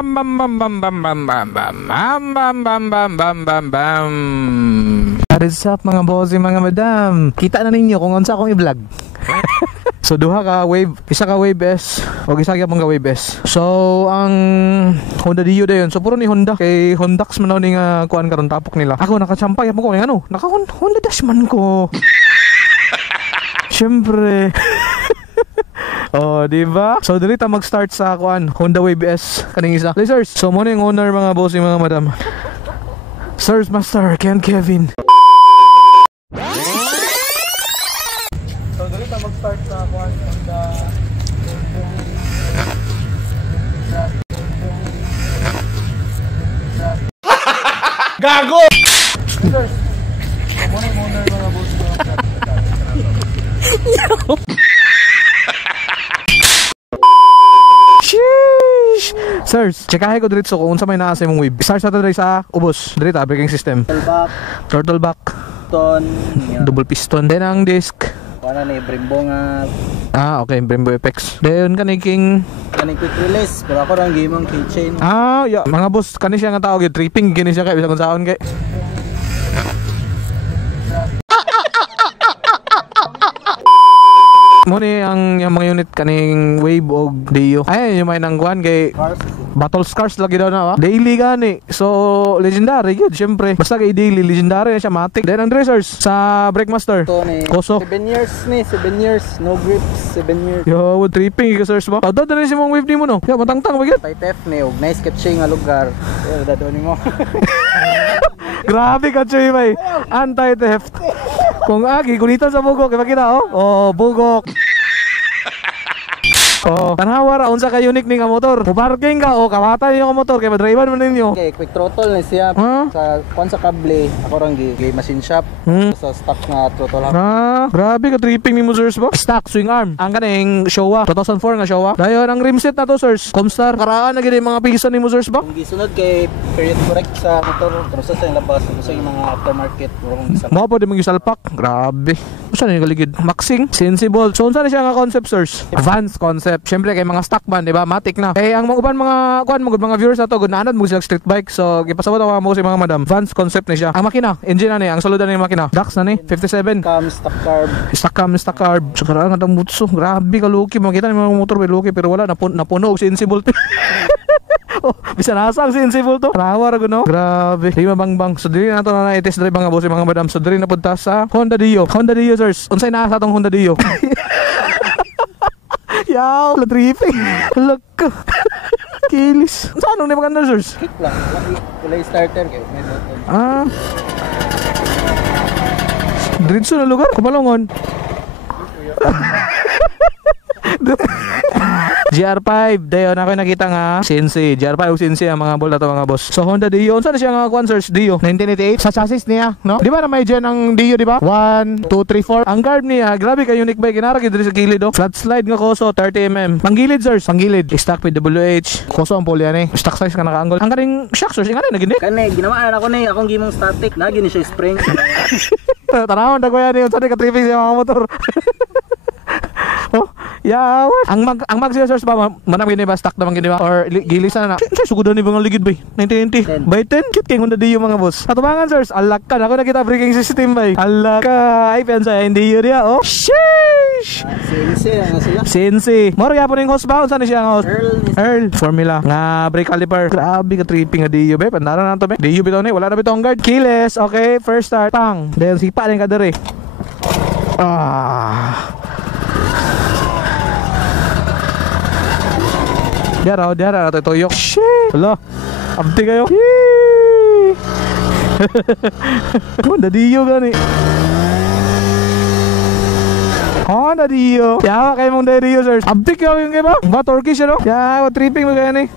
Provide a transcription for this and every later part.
What is up mga bossy mga madam? Kita na ninyo kung unsa akong i-vlog. So duha ka wave, isa ka wave S o isa ka pang wave S. So ang Honda Dio dayon. So puro ni Honda kay Hondax man ni nga kuan karon tapok nila. Ako nakachampay mo ko ano, naka Honda Dash man ko. Syempre. Oh, di ba? So dili ta mag-start sa kuan Honda Wave S kaning isa. Lizards. So mo ning owner mga bossy mga madam. Sirs Master Ken Kevin. So dali ta mag-start sa kuan Honda Gago! Sirs. So mo ning owner mga bossy mga madam. Sheesh! Sirs, checkahe ko diretso kung unsa may naa sa imong wave. Start sa diri sa ubos. Diri ta braking system. Turtle back. Piston. Double piston. Then ang disc. Wala ni Brembo nga. Okay, Brembo Apex. Then kaniking quick release, pero ako rang game ang keychain. Yeah. Mga boss, kani siya nga tawag, tripping kini siya kay bisag kung saon kay. Mo ni ang yung mga unit kaning Wave og Dio. Ay yung may nangguan kay Battle Scars lagi daw na daily gani. So legendary gyud syempre. Basta kay daily legendary na siya matic. Then ang dressers sa Breakmaster. Koso. 7 years ni, 7 years no grips, 7 years. Yo, wood tripping ka sirs ba? Daw na si mong wave di mo no. Ya matangtang ba gyud? Tight ni og nice sketching nga lugar. Pero dadon nimo. Grabe ka choy bay. Anti-theft. Kung gunitan sa bugok, kita oh bugok. Tanawa ra unsa ka unique ning motor. Parking ka kawatan yung motor kay madriver man ninyo. Okay, quick throttle ni siya sa sa kable. Ako rang gi machine shop sa stock nga throttle. Grabe ka tripping ni mo sirs ba? Stock swing arm. Ang kaning Showa 2004 nga Showa. Dayon ang rim set na to sirs. Comstar karaan na gid mga piso ni mo sirs ba? Kung gisunod kay period correct sa motor, pero sa labas sa yung mga aftermarket mo pa di magisalpak. Grabe. Usa ni kaligid? Maxing, sensible. So unsa ni siya nga concept sirs? Advanced concept. Siyempre kay mga stock man, di ba? Matic na. Eh ang mga uban mga kuan mga viewers na to, gudnaanan mo sila street bike. So gipasabot ang mga mga madam. Advanced concept ni siya. Ang makina, engine na ni, ang saludan ni makina. Dax na ni, 57. Stock carb. So karaan nga tang mutso. Grabe ka luki. Makita ni mga motor may luki pero wala napuno og sensible. Bisa nasa ang sensible to. Rawa ra no. Grabe. Di mabangbang. So dili na to na i-test drive mga boss mga madam. So dili na punta sa Honda Dio. Honda Dio sirs. Unsay naa sa atong Honda Dio? Yaw, la tripping. Laka. Kilis. Saan ni maganda sirs? Kick lang. Wala starter kay may button. Diretso na lugar, kumalongon. GR5, dayon ako nakita nga Sensei, GR5 o Sensei ang mga bolt ato mga boss. So Honda Dio, saan siya nga concerts Dio 1988 sa chassis niya, no? Di ba na may dyan ang Dio, di ba? 1, 2, 3, 4. Ang carb niya, grabe ka unique bike, kinara gid sa gilid oh. Flat slide nga koso 30mm. Panggilid sirs, panggilid. Stock PWH, koso ang pulya ni. Stock size ka naka-angle. Ang kaning shock sirs, ingani na gindi. Kani ginamaan ako ni, akong gimong static, nagi ni siya spring. Tanawan dagway ni unsa ni ka tripping sa mga motor. Yawan. Ang mag sirs ba manam gini ba stock naman gini ba or gilisan na. Say sugudan ni mga ligid bay. 1990. By 10 kit kay Honda Dio mga boss. Atubangan sirs, alak ka ako nakita braking system bay. Alak ka. Ay pensa hindi yun ya. Oh. Sheesh. Sensei nga sila. Sensei. Moro gyapon ning host ba unsa ni siya nga host? Earl formula nga brake caliper. Grabe ka tripping nga Dio bay. Pandara na to bay. Dio bitaw ni wala na bitong guard. Keyless. Okay, first start. Pang. Then sipa ning kadere. Diara na toyok. Shit. Hala. Abdi kayo. Honda Dio gani. Honda Dio. Yawa kayo mong Dio sirs. Abdi kayo yung iba. Ba Turkish ano? Yawa tripping mo kaya ni.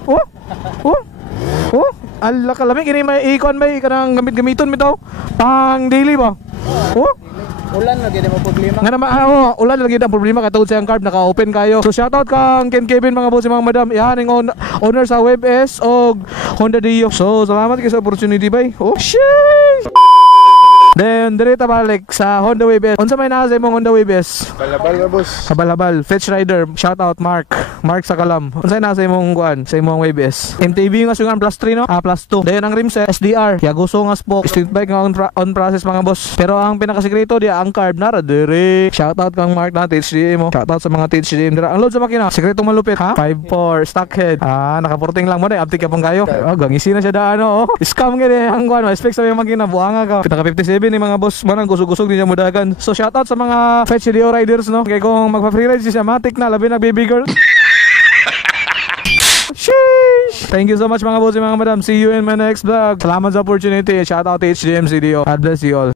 Ala kalami kini may ikon ba kanang gamit-gamiton bitaw. Pang daily ba? Ulan na gid mo problema. Nga naman ulan lagi ang problema katungod sa ang carb naka-open kayo. So shoutout kang Ken Kevin mga boss mga madam. Yan ang owner sa Wave S o Honda Dio. So salamat kayo sa opportunity bay. Oh shit. Then direta balik sa Honda Wave S. Unsa may naa sa imong Honda Wave S? Balabal na boss. Habal-habal. Fetch Rider. Shout out Mark. Mark sa Kalam. Unsa na sa imong kuan? Sa imong Wave S. MTB nga sungan plus 3 no? Plus 2. Dayon ang rim set SDR. Yaguso nga spoke. Street bike nga on process mga boss. Pero ang pinakasekreto dia ang carb nara dire. Shout out kang Mark na THDM mo. Shout out sa mga THDM dira. Ang load sa makina. Sekretong malupit ha. 5.4 stock head. Nakaporting lang mo na. Aptik ka pang kayo. Gangisi na siya daan no. Scam nga din ang kuan. Expect sa mga makina. Buanga ka. Pinaka 57 ni mga boss. Manang gusog-gusog din siya mudagan. So shout out sa mga Fetch CDO riders no. Kaya kung magpa-free ride siya matik na labi na baby girl. Sheesh! Thank you so much mga boss and mga madam. See you in my next vlog. Salamat sa opportunity. Shout out to HDM CDO. God bless you all.